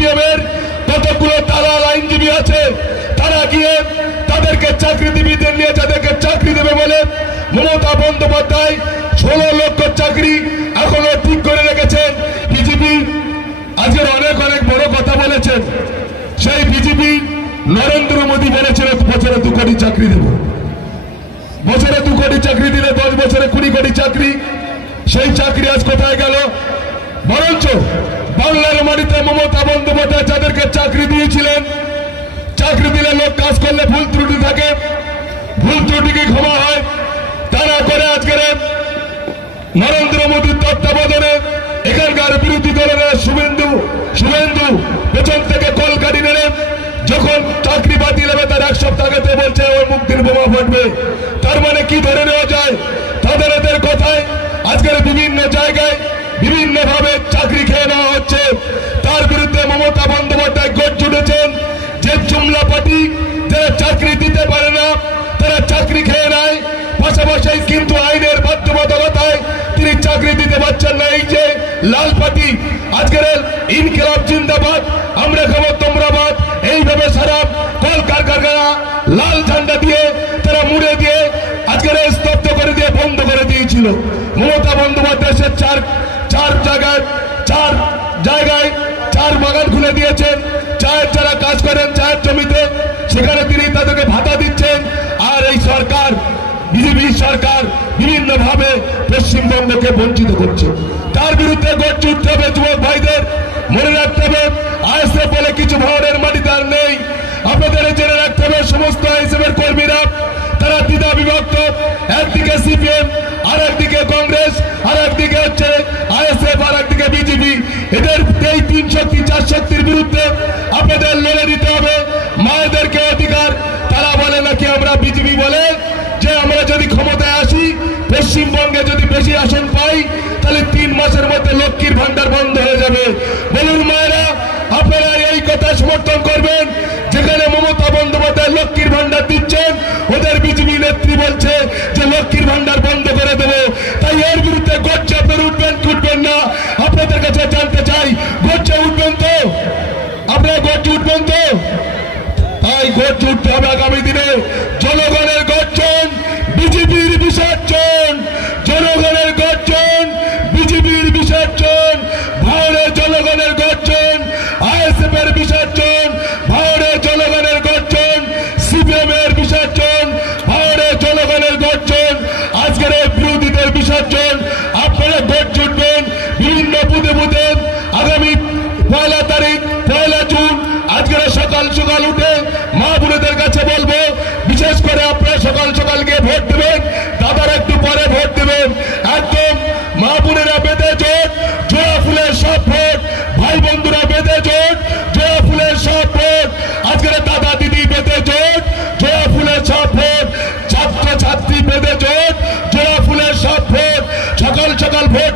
CPM এর কতগুলো দালাল আইনজীবী আছে, তারা গিয়ে তাদেরকে চাকরিজীবীদের নিয়ে যাদেরকে চাকরি দেবে বলে মমতা বন্দ্যোপাধ্যায় 16 লক্ষ চাকরি এখনো ঠিক করে রেখেছেন। বিজেপি আজকের অনেক অনেক বড় কথা বলেছেন। সেই বিজেপি নরেন্দ্র মোদী বলেছিল বছরে 2 কোটি চাকরি দেব, বছরে 2 কোটি চাকরি দিলে 10 বছরে 20 কোটি চাকরি। সেই চাকরি আজ কোথায় গেল? বরঞ্চ বাংলার মাটিতে মমতা বন্দ্যোপাধ্যায় যাদেরকে চাকরি দিয়েছিলেন, চাকরি দিলে লোক কাজ করলে ভুল ত্রুটি থাকে, ভুল ত্রুটিকে ক্ষমা হয়, তা না করে আজকের নরেন্দ্র মোদীর তত্ত্বাবধানে এখানকার বিরোধী দলের শুভেন্দু পেছন থেকে কলকাঠি নেড়ে যখন চাকরি বাতিল হবে তার 1 সপ্তাহ আগে বলছে ওর মুক্তির বোমা ফাটবে। তার মানে কি ধরে নেওয়া যায়? তাদের এদের কথায় আজকের বিভিন্ন জায়গায় বিভিন্ন ভাবে চাকরি খেয়ে নেওয়া হচ্ছে। তার বিরুদ্ধে মমতা বন্দ্যোপাধ্যায় গর্জে উঠেছেন যে জুমলা পার্টি যারা চাকরি দিতে পারে না তারা চাকরি খেয়ে নেয়, পাশাপাশি কিন্তু আইনের বাধ্যবাধকতায় তিনি চাকরি দিতে পারছেন না। এই যে লাল পার্টি আজকের ইনকিলাব জিন্দাবাদ, আমরা খাবো তোমরা বাদ, এইভাবে সারা কল কারখানা লাল ঝান্ডা দিয়ে তারা মুড়ে দিয়ে আজকের স্তব্ধ করে দিয়ে বন্ধ করে দিয়েছিল। মমতা বন্দ্যোপাধ্যায় সে চার জায়গায় 4 বাগান খুলে দিয়েছেন। চায়ের যারা কাজ করেন চায়ের জমিতে, সেখানে তিনি তাদেরকে ভাতা দিচ্ছেন। আর এই সরকার, বিজেপি সরকার বিভিন্ন ভাবে পশ্চিমবঙ্গকে বঞ্চিত করছে। তার বিরুদ্ধে গর্জে উঠতে হবে যুবক ভাইদের। মনে রাখতে হবে আইএসএফ বলে কিছু ভারতের মাটিতে আর নেই। আপনাদের জেনে রাখতে হবে সমস্ত আইএসএফ এর কর্মীরা তারা দ্বিধা বিভক্ত, একদিকে সিপিএম আর একদিকে কংগ্রেস আর একদিকে হচ্ছে আইএসএফ আর একদিকে বিজেপি। এদের এই 3 শক্তি 4 শক্তির বিরুদ্ধে আপনাদের লড়ে দিতে হবে। মায়েদেরকে অধিকার, তারা বলে নাকি আমরা বিজেপি বলে যে আমরা যদি ক্ষমতায় আসি পশ্চিমবঙ্গে যদি বেশি আসন পাই তাহলে 3 মাসের মধ্যে লক্ষ্মীর ভান্ডার বন্ধ হয়ে যাবে। বলুন মায়েরা, আপনারা এই কথা সমর্থন করবেন? যেখানে মমতা বন্দ্যোপাধ্যায় লক্ষ্মীর ভান্ডার দিচ্ছেন, ওদের বিজেপি নেত্রী বলছে যে লক্ষ্মীর ভান্ডার বন্ধ করে দেবে। তাই এর বিরুদ্ধে গর্জে আপনারা উঠবেন কি উঠবেন না? আপনাদের কাছে জানতে চাই, গর্জে উঠবেন তো? আপনারা গর্জে উঠবেন তো? তাই গর্জে উঠতে হবে আগামী দিনে। জনগণের গর্জন, বিজেপির বিসর্জন, জনগণের গর্জন, বিজেপির বিসর্জন, ভারতের জনগণের গর্জন, আইএসএফ এর বিসর্জন, ভারতের জনগণের গর্জন, সিপিএম এর বিসর্জন, ভারতের জনগণের গর্জন, আজকের এই বিরোধীদের বিসর্জন। আপনারা গর্জে উঠবেন বিভিন্ন বুথে বুথে। আগামী 1 তারিখ 1 জুন আজকের সকাল সকাল উঠে মা বোনেদের কাছে বলবো, বিশেষ করে আপনারা সকাল সকাল গিয়ে ভোট দেবেন, দাদারা একটু পরে ভোট দেবেন। একদম মা বোনেরা বেঁধে জোট, জোড়া ফুলের সব ভোট, ভাই বন্ধুরা বেঁধে জোট, জোড়া ফুলের সব ভোট, আজকের দাদা দিদি বেঁধে জোট, জোড়া ফুলের সব ভোট, ছাত্র ছাত্রী বেঁধে জোট, জোড়া ফুলের সব ভোট, সকাল সকাল ভোট